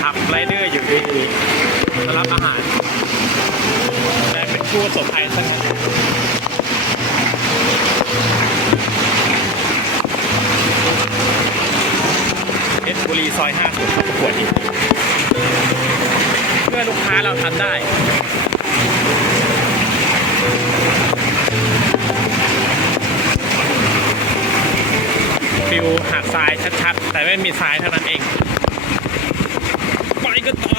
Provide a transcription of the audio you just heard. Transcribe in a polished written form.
ขับไรเดอร์อยู่ดีๆจะรับอาหารแต่เป็นผู้ประสบภัยซะงั้นเพชรบุรีซอย50ครับประกวดอีกเพื่อลูกค้าเราทำได้ฟิวหาดทรายชัดๆแต่ไม่มีทรายเท่านั้นเองไปกันต่อ